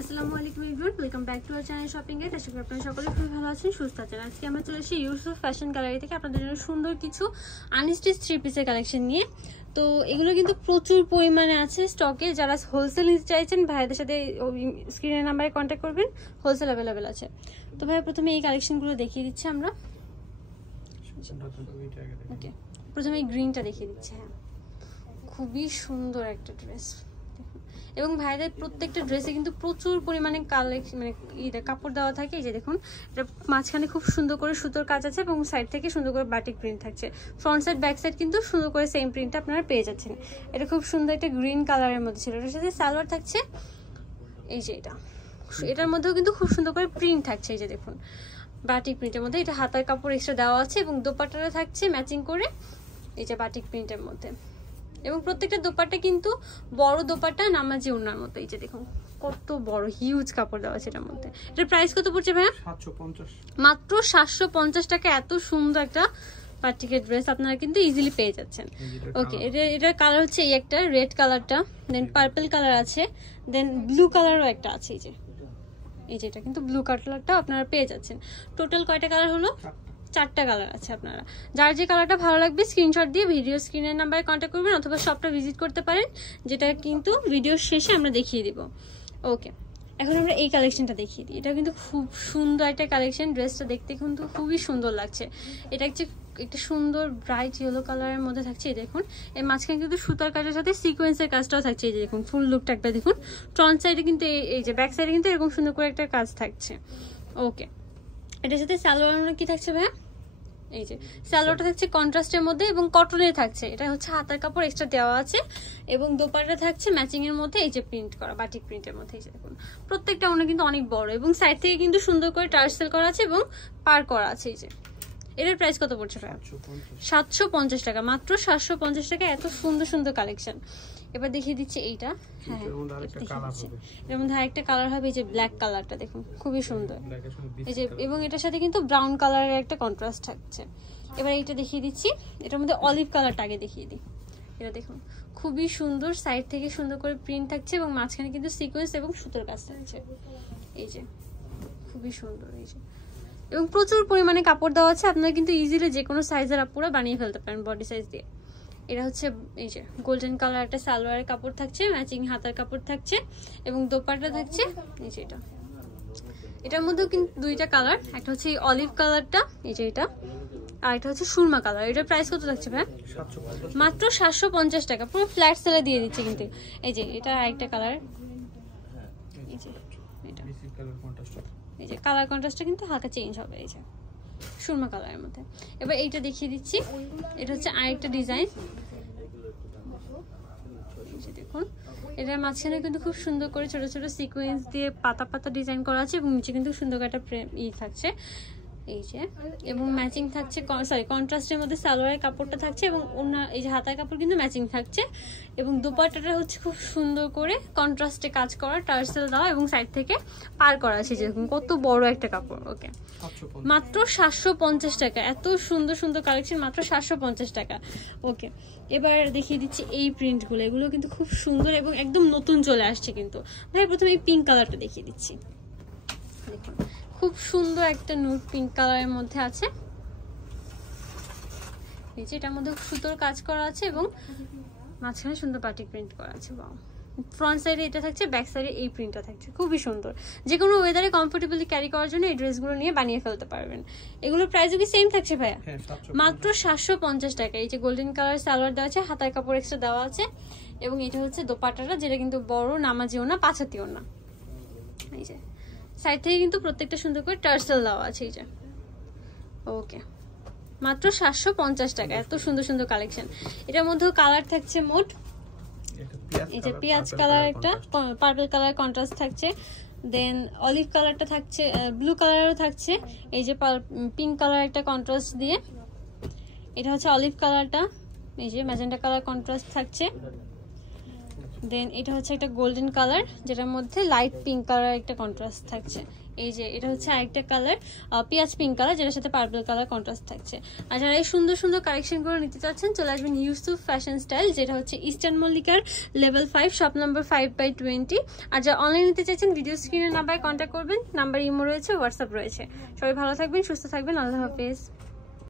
আসসালামু আলাইকুম everyone, welcome back to our channel shopping guide. আশা করি আপনারা সকলে খুব ভালো আছেন, সুস্থ আছেন। আজকে আমরা চলে এসেছি ইউসুফ ফ্যাশন গ্যালারি থেকে আপনাদের জন্য সুন্দর কিছু আনস্টিচ থ্রি পিসের কালেকশন নিয়ে। তো এগুলো কিন্তু প্রচুর পরিমাণে আছে স্টকে। যারা হোলসেল নিতে চাইছেন ভাইয়াদের সাথে স্ক্রিনের নাম্বারে কন্ট্যাক্ট করবেন, হোলসেল অ্যাভেলেবেল আছে। তো ভাইয়া প্রথমে এই কালেকশনগুলো দেখিয়ে দিচ্ছি আমরা। ওকে, প্রথমে এই গ্রিনটা দেখিয়ে দিচ্ছি। হ্যাঁ, খুবই সুন্দর একটা ড্রেস এবং ভাইদের প্রত্যেকটা ড্রেসে কিন্তু প্রচুর পরিমাণে কালেকশন মানে কাপড় দেওয়া থাকে। এই যে দেখুন, এটা মাঝখানে খুব সুন্দর করে সুতোর কাজ আছে এবং সাইড থেকে সুন্দর করে বাটিক প্রিন্ট থাকছে। ফ্রন্ট সাইড ব্যাক সাইড কিন্তু সুন্দর করে সেম প্রিন্টটা আপনারা পেয়ে যাচ্ছেন। এটা খুব সুন্দর একটা গ্রিন কালারের মধ্যে ছিল। এটার সাথে সালোয়ার থাকছে এই যে এটার মধ্যেও কিন্তু খুব সুন্দর করে প্রিন্ট থাকছে। এই যে দেখুন, বাটিক প্রিন্টের মধ্যে এটা হাতার কাপড় এক্সট্রা দেওয়া আছে এবং দোপাট্টাটা থাকছে ম্যাচিং করে এই যে বাটিক প্রিন্টের মধ্যে। এবং প্রত্যেকটা দোপাট্টা কিন্তু বড় দোপাট্টা, নামাজি ওড়নার মতো। এই যে দেখুন কত বড় হিউজ কাপড় দেওয়া আছে এটার মধ্যে। এটার প্রাইস কত পড়ছে ভাইয়া? 750, মাত্র 750 টাকা। এত সুন্দর একটা পার্টিকের ড্রেস আপনারা কিন্তু ইজিলি পেয়ে যাচ্ছেন। ওকে, এটার কালার হচ্ছে এই একটা রেড কালারটা, দেন পার্পল কালার আছে, দেন ব্লু কালারও একটা আছে। এই যে এটা কিন্তু ব্লু কালারটা আপনারা পেয়ে যাচ্ছেন। টোটাল কয়টা কালার হলো? 4টা কালার আছে। আপনারা যার যে কালারটা ভালো লাগবে স্ক্রিনশট দিয়ে ভিডিও স্ক্রিনের নাম্বারে কন্ট্যাক্ট করবেন অথবা শপটা ভিজিট করতে পারেন, যেটা কিন্তু ভিডিওর শেষে আমরা দেখিয়ে দিব। ওকে, এখন আমরা এই কালেকশনটা দেখিয়ে দিই। এটা কিন্তু খুব সুন্দর একটা কালেকশন। ড্রেসটা দেখতে কিন্তু খুবই সুন্দর লাগছে। এটা হচ্ছে একটা সুন্দর ব্রাইট ইয়েলো কালারের মধ্যে থাকছে। এই দেখুন, এর মাঝখানে কিন্তু সুতার কাজের সাথে সিকোয়েন্সের কাজটাও থাকছে। এই যে দেখুন, ফুল লুকটা একবার দেখুন। ফ্রন্ট সাইডে কিন্তু এই যে ব্যাক সাইডে কিন্তু এরকম সুন্দর করে একটা কাজ থাকছে। ওকে, এটার সাথে সালোয়ার কি থাকছে ভাইয়া? এই যে সালোয়ারটা থাকছে কন্ট্রাস্টের মধ্যে এবং কটনের থাকছে। এটা হচ্ছে হাতার কাপড় এক্সট্রা দেওয়া আছে এবং দোপাট্টা থাকছে ম্যাচিং এর মধ্যে এই যে প্রিন্ট করা বাটিক প্রিন্টের মধ্যে। এই যে দেখুন, প্রত্যেকটা ওনা কিন্তু অনেক বড় এবং সাইড থেকে কিন্তু সুন্দর করে টার্সেল করা আছে এবং পার করা আছে। এই যে এটার প্রাইস কত পড়ছে ভাই? 750 টাকা, মাত্র 750 টাকা। এত সুন্দর সুন্দর কালেকশন। এবার দেখিয়ে দিচ্ছি এইটা। হ্যাঁ, এর মধ্যে আরেকটা কালার হবে, এই যে ব্ল্যাক কালারটা দেখুন খুবই সুন্দর। এই যে এবং এটার সাথে কিন্তু ব্রাউন কালারের একটা কন্ট্রাস্ট থাকছে। এবার এইটা দেখিয়ে দিচ্ছি, এটার মধ্যে অলিভ কালারটা আগে দেখিয়ে দিই। এটা দেখুন খুবই সুন্দর, সাইড থেকে সুন্দর করে প্রিন্ট থাকছে এবং মাঝখানে কিন্তু সিকোয়েন্স এবং সুতোর কাজ থাকছে। এই যে খুবই সুন্দর। এই যে এবং প্রচুর পরিমাণে কাপড় দেওয়া আছে। আপনারা কিন্তু ইজিলি যে কোনো সাইজের আপুরা বানিয়ে ফেলতে পারেন বডি সাইজ দিয়ে। এটা হচ্ছে এই যে গোল্ডেন কালার একটা সালোয়ারের কাপড় থাকছে, ম্যাচিং হাতার কাপড় থাকছে এবং দোপাট্টা থাকছে এই যে এটার মধ্যেও কিন্তু দুইটা কালার, একটা হচ্ছে এই অলিভ কালারটা এই যে এটা, আর এটা হচ্ছে সুরমা কালার। এটার প্রাইস কত থাকছে ভাই? মাত্র 750 টাকা। পুরো ফ্ল্যাট সেলে দিয়ে দিচ্ছে কিন্তু। এই যে এটা আরেকটা কালার, এই যে এটা এই যে কালার কন্ট্রাস্টটা কিন্তু হালকা চেঞ্জ হবে এই যে সুরমা কালারের মধ্যে। এবার এইটা দেখিয়ে দিচ্ছি, এটা হচ্ছে আরেকটা ডিজাইন। দেখুন, এটার মাঝখানে কিন্তু খুব সুন্দর করে ছোট ছোট সিকোয়েন্স দিয়ে পাতা পাতা ডিজাইন করা আছে এবং নিচে কিন্তু সুন্দর একটা থাকছে এই যে, এবং ম্যাচিং থাকছে কন্ট্রাস্টের মধ্যে সালোয়ারের কাপড়টা থাকছে এবং এই যে হাতার কাপড় কিন্তু ম্যাচিং থাকছে এবং দোপাট্টাটা হচ্ছে খুব সুন্দর করে কন্ট্রাস্টে কাজ করা, টার্সেল দেওয়া এবং সাইড থেকে পার করা আছে। যেরকম কত বড় একটা কাপড়। ওকে, মাত্র 750 টাকা। এত সুন্দর সুন্দর কালেকশন, মাত্র 750 টাকা। ওকে, এবার দেখিয়ে দিচ্ছি এই প্রিন্টগুলো। এগুলো কিন্তু খুব সুন্দর এবং একদম নতুন চলে আসছে। কিন্তু ভাই প্রথমে এই পিঙ্ক কালারটা দেখিয়ে দিচ্ছি। দেখুন খুব সুন্দর একটা নুড পিঙ্ক কালারের মধ্যে আছে। এই যে এটার মধ্যে সুতোর কাজ করা আছে এবং মাঝখানে সুন্দর বাটিক প্রিন্ট করা আছে। বাহ, ফ্রন্ট সাইডে এটা থাকছে, ব্যাক সাইডে এই প্রিন্টটা থাকছে। খুবই সুন্দর। যে কোনো ওয়েদারে কমফোর্টেবলি ক্যারি করার জন্য এই ড্রেসগুলো নিয়ে বানিয়ে ফেলতে পারবেন। এগুলোর প্রাইসও কি সেম থাকছে ভাইয়া? মাত্র 750 টাকা। এই যে গোল্ডেন কালার সালোয়ার দেওয়া আছে, হাতার কাপড় এক্সট্রা দেওয়া আছে এবং এটা হচ্ছে দোপাট্টাটা, যেটা কিন্তু বড় নামাজিও না পাঁচাতিও না। এই যে সাইড থেকে কিন্তু প্রত্যেকটা সুন্দর করে টার্সেল দেওয়া আছে। এই যে ওকে, মাত্র 750 টাকা। এত সুন্দর সুন্দর কালেকশন। এটার মধ্যেও কালার থাকছে মোট, এই যে পেঁয়াজ কালার, একটা পার্পল কালার কন্ট্রাস্ট থাকছে, দেন অলিভ কালারটা থাকছে, ব্লু কালারও থাকছে, এই যে পিঙ্ক কালার একটা কন্ট্রাস্ট দিয়ে, এটা হচ্ছে অলিভ কালারটা, এই যে ম্যাজেন্টা কালার কন্ট্রাস্ট থাকছে, দেন এটা হচ্ছে একটা গোল্ডেন কালার, যেটার মধ্যে লাইট পিঙ্ক কালার একটা কন্ট্রাস্ট থাকছে। এই যে এটা হচ্ছে আরেকটা কালার পেঁয়াজ পিঙ্ক কালার, যেটার সাথে পার্পল কালার কন্ট্রাস্ট থাকছে। আর যারা এই সুন্দর সুন্দর কালেকশনগুলো নিতে চাচ্ছেন চলে আসবেন ইউসুফ ফ্যাশন স্টাইল, যেটা হচ্ছে ইস্টার্ন মল্লিকার লেভেল 5 শপ নাম্বার 5/20। আর যারা অনলাইন নিতে চাচ্ছেন ভিডিও স্ক্রিনের নাম্বারে কন্ট্যাক্ট করবেন, নাম্বার ইমো রয়েছে, হোয়াটসঅ্যাপ রয়েছে। সবাই ভালো থাকবেন, সুস্থ থাকবেন, আল্লাহ হাফেজ।